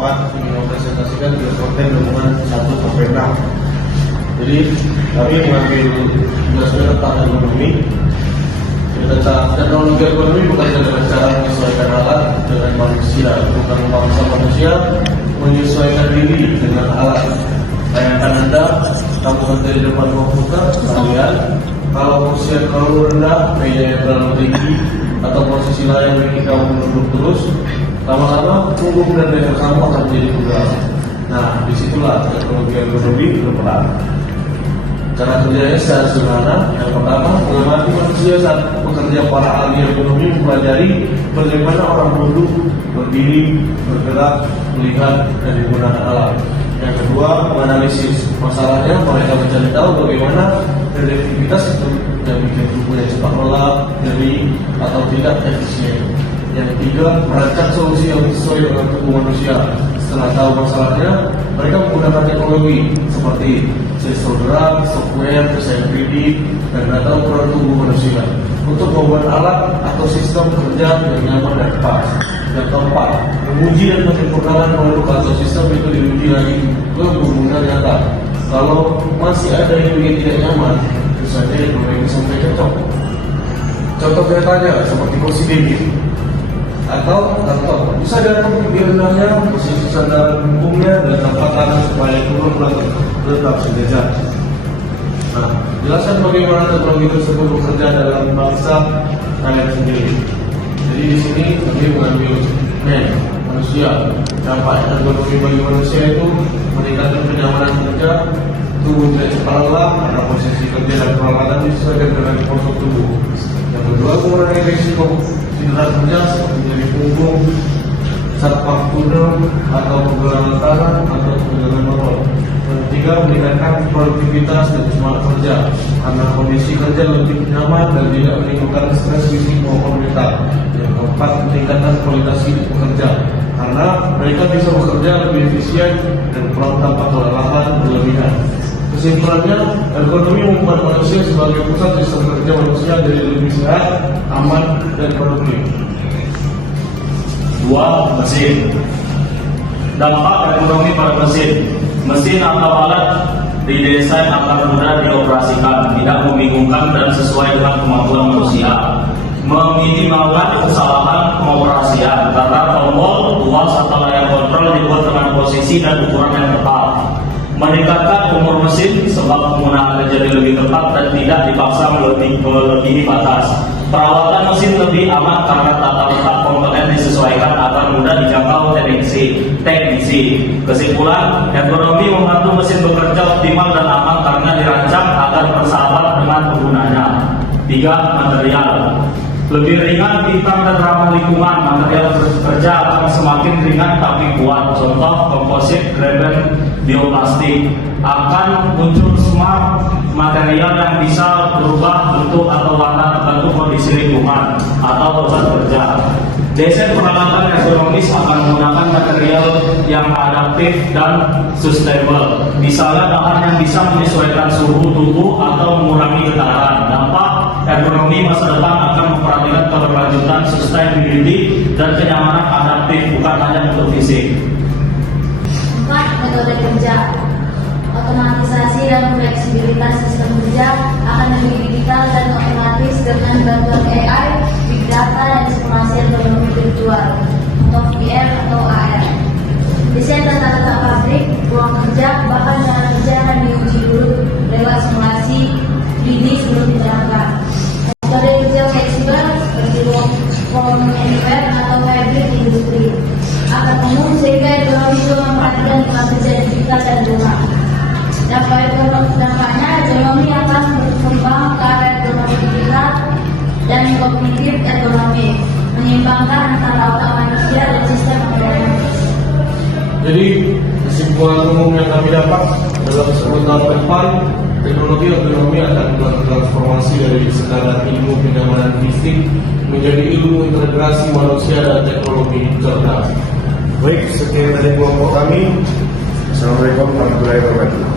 4 ingin mempresentasikan 3 konten hubungan 1 sampai 6. Jadi kami mengambil tugasnya tentang ekonomi. Tentang teknologi ekonomi bukan dengan cara menyesuaikan alat dengan manusia, bukan memaksa manusia menyesuaikan diri dengan alat. Bayangkan Anda, kamu kerja di depan komputer, kalian kalau usia terlalu rendah, meja yang terlalu tinggi, atau posisi lain bikin kamu duduk terus, lama-lama punggung dan leher kamu akan menjadi pegal. Nah, disitulah teknologi ekonomi berperan. Cara kerjanya secara sederhana. Yang pertama, mengamati manusia saat bekerja. Para ahli ekonomi mempelajari bagaimana orang duduk, berdiri, bergerak, melihat, dan menggunakan alat. Yang kedua, menganalisis masalahnya. Mereka mencari tahu bagaimana produktivitas itu yang bikin tubuhnya cepat lelah, nyeri, atau tidak efisien. Yang ketiga, merancang solusi yang sesuai dengan tubuh manusia. Setelah tahu masalahnya, mereka menggunakan teknologi seperti sensor gerak, software, desain 3D, dan data ukuran tubuh manusia untuk membuat alat atau sistem kerja yang nyaman dan pas. Yang keempat, menguji dan menyempurnakan produk atau sistem itu diuji lagi ke pengguna nyata. Kalau masih ada yang bikin tidak nyaman, terus saja yang sampai cocok. Contoh nyatanya seperti kursi dingin atau kantor bisa datang tinggi rendahnya, posisi sandaran punggungnya, dan tempat tangan supaya turun tetap sejajar. Nah, jelaskan bagaimana teknologi tersebut bekerja dalam bangsa kalian sendiri. Jadi di sini kami mengambil manusia. Dampak ekonomi bagi manusia itu meningkatkan kenyamanan kerja, tubuh tidak cepat lelah karena posisi kerja dan peralatan disesuaikan dengan postur tubuh. Yang kedua, mengurangi risiko cedera kerja seperti nyeri punggung, saraf tulang, atau pegangan tangan atau pegangan motor. Yang ketiga, meningkatkan produktivitas dan semangat kerja karena kondisi kerja lebih nyaman dan tidak menimbulkan stres fisik maupun mental. Yang keempat, meningkatkan kualitas hidup pekerja karena mereka bisa bekerja lebih efisien dan pulang tanpa kelelahan berlebihan. Kesimpulannya, ekonomi membuat manusia sebagai pusat sistem kerja manusia jadi lebih sehat, aman, dan produktif. 2. Mesin. Dampak ekonomi pada mesin. Mesin atau alat didesain agar mudah dioperasikan, tidak membingungkan, dan sesuai dengan kemampuan manusia. Meminimalkan kesalahan pengoperasian karena tombol, tuas, atau layar kontrol dibuat dengan posisi dan ukuran yang tepat. Meningkatkan umur mesin sebab penggunaan jadi lebih tepat dan tidak dipaksa melebihi batas. Perawatan mesin lebih aman karena tata letak komponen disesuaikan agar mudah dijangkau teknisi. Kesimpulan, ekonomi membantu mesin bekerja optimal dan aman karena dirancang agar bersahabat dengan penggunanya. 3. Material. Lebih ringan, hitam, dan ramah lingkungan. Material kerja akan semakin ringan tapi kuat. Contoh, komposit, graben, bioplastik. Akan muncul smart material yang bisa berubah bentuk atau warna tergantung kondisi lingkungan atau beban kerja. Desain peralatan ekonomis akan menggunakan material yang adaptif dan sustainable. Misalnya bahan yang bisa menyesuaikan suhu tubuh atau mengurangi getaran. Dampak ekonomi masa depan akan memperhatikan keberlanjutan, sustainability, dan kenyamanan adaptif, bukan hanya untuk fisik. 4. Metode kerja. Otomatisasi dan fleksibilitas sistem kerja akan lebih digital dan otomatis dengan bantuan AI, big data, dan simulasi ekonomi virtual atau VR atau AR. Desain tata letak pabrik, ruang kerja, bahkan cara kerja akan diuji dulu lewat simulasi 3D sebelum diterapkan. Metode kerja fleksibel seperti work from anywhere atau hybrid industri akan umum sehingga ekonomi itu memperhatikan pola kerja digital dan rumah. Dampaknya ekonomi akan berkembang ke arah ekonomi digital dan kognitif ekonomi, menyeimbangkan antara otak manusia dan sistem ekonomi. Jadi kesimpulan umum yang kami dapat dalam 10 tahun ke depan, teknologi ekonomi akan bertransformasi dari sekadar ilmu kenyamanan fisik menjadi ilmu integrasi manusia dan teknologi cerdas. Baik, sekian dari kelompok kami. Assalamualaikum warahmatullahi wabarakatuh.